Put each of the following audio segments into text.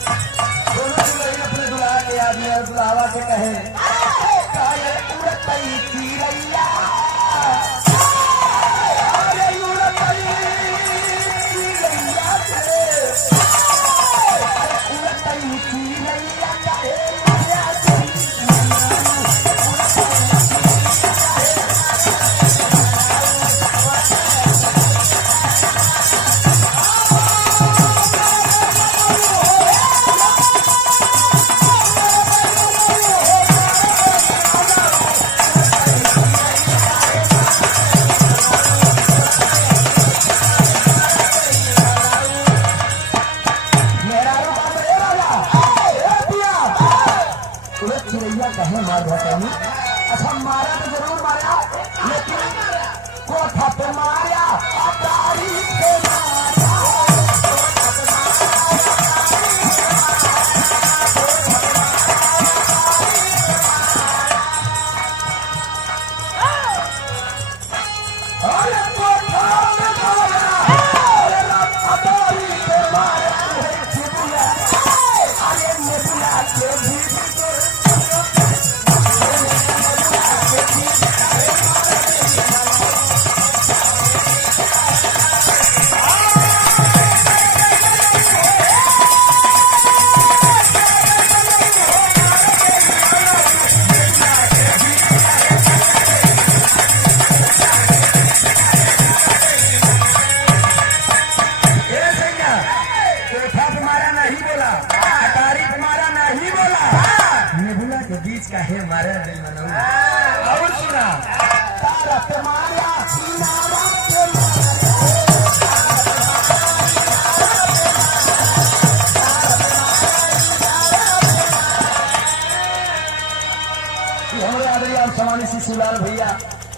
दोनों दुल्हन अपने दुल्हा के आदमी और दुल्हावा से कहे उड़तई चिड़ैया अरे उड़तई चिड़ैया उड़तई चिड़ैया कहे मार अच्छा मारा तो जरूर मारा लेकिन कोठा पे मारा अटारी पे मारा अरे कोठा में मारा अटारी पे मारा अरे नेबुला के भी का है मारा दिल मनो और सुना तारा पे मारा नारा पे हमारे आदरणीय समानी सी शिवलाल भैया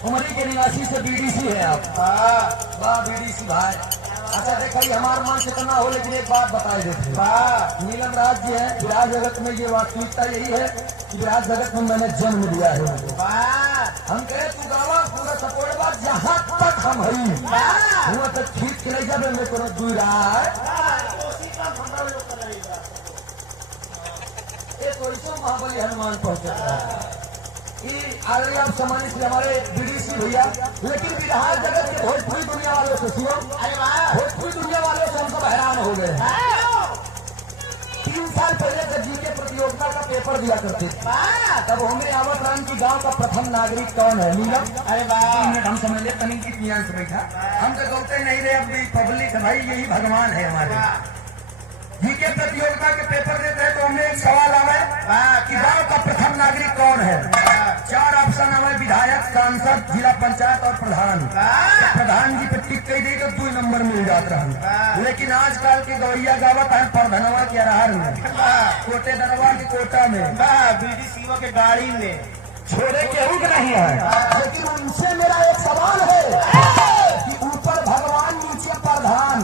उमरी के निवासी से बीडीसी है आप वाह बीडीसी भाई अच्छा देखिए हमारा मन कितना हो लेकिन एक बात बताई देते नीलम राज जी है विराज जगत में ये वास्तविकता यही है कि विराज जगत में मैंने जन्म लिया है हम कहे तू गावा पूरा सपोर्ट बात जहाँ तक हम हई हुआ तक ठीक चले जाए मैं कोनो दूर महाबली हनुमान पहुंचे आदरणीय आप सम्मानित से हमारे बीडीसी भैया लेकिन विधायक जगत के भोजपुरी दुनिया वालों से सुनो भोजपुरी दुनिया वालों से हम सब हैरान हो गए 3 साल पहले जब जीके प्रतियोगिता का पेपर दिया करते तब हमें आवत राम की गांव का प्रथम नागरिक कौन है नीलम अरे वाह हम समझ ले तनिक की पियान से बैठा हम तो कहते नहीं रहे अब पब्लिक भाई यही भगवान है हमारे जीके प्रतियोगिता के पेपर देते हैं तो हमें एक सवाल आवे कि गांव का प्रथम नागरिक कौन है 4 ऑप्शन हमें विधायक सांसद जिला पंचायत और प्रधान तो प्रधान जी पे टिक कही दी तो 2 नंबर मिल जाता है लेकिन आजकल के गवैया गावत है प्रधनवा के अरहर में कोटे दरवा की कोटा में बीडीसी के गाड़ी में छोड़े केहू के नहीं है लेकिन उनसे मेरा एक सवाल है कि ऊपर भगवान नीचे प्रधान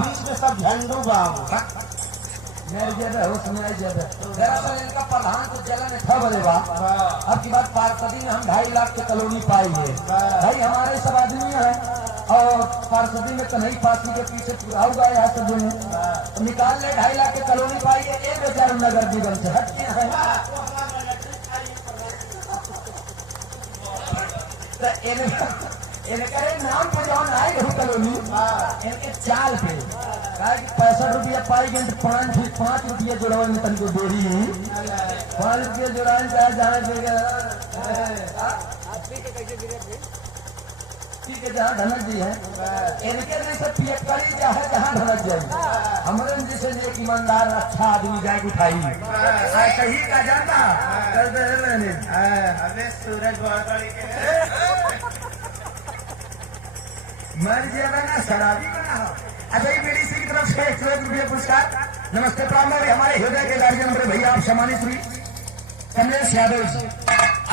बीच में सब झंडू बाबू इनका प्रधान को जगह था बोलेगा अब की बात पार्षदी में हम 2.5 लाख की कॉलोनी पाएंगे भाई हमारे सब आदमी है और पार्षदी में कन्हई पासी के पीछे पूरा होगा यहाँ सब तो निकाल ले 2.5 लाख की कॉलोनी पाएंगे एक बेचारे नगर निगम से हटके है इनके नाम पर जौन आई रहू कॉलोनी इनके चाल पे 65 रुपया पाएंगे तो 5 रुपया जुड़ाओ तन को देरी 5 रुपया जुड़ाने चाहे जाने देगा ठीक है जहाँ धनक जी है इनके जैसे पियक्कड़ी जहाँ जहाँ धनक जाए हमारे जैसे एक ईमानदार अच्छा आदमी जाए उठाई कहीं का जाता सूरज मर जाएगा ना शराबी बना अच्छा ये बीडीसी की तरफ से 1 रुपया पुरस्कार नमस्ते प्रणाम हमारे हृदय के गार्जियन मेरे भैया आप सम्मानित हुई कमलेश यादव जी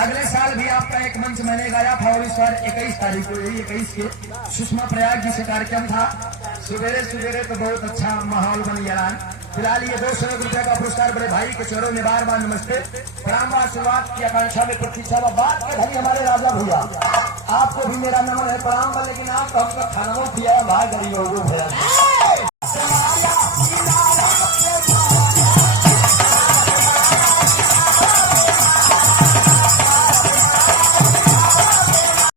अगले साल भी आपका एक मंच मैंने गाया था और इस बार 21 तारीख को यही 21 के सुषमा प्रयाग जी से कार्यक्रम था सवेरे सवेरे तो बहुत अच्छा माहौल बन गया फिलहाल ये 200 रुपया का पुरस्कार बड़े भाई के चरणों में बार बार नमस्ते प्रणाम आशीर्वाद की आकांक्षा में प्रतीक्षा बात के भाई हमारे राजा भैया आपको भी मेरा नमन है प्रणाम लेकिन आप हमका खाना दिया भाई गरीबों को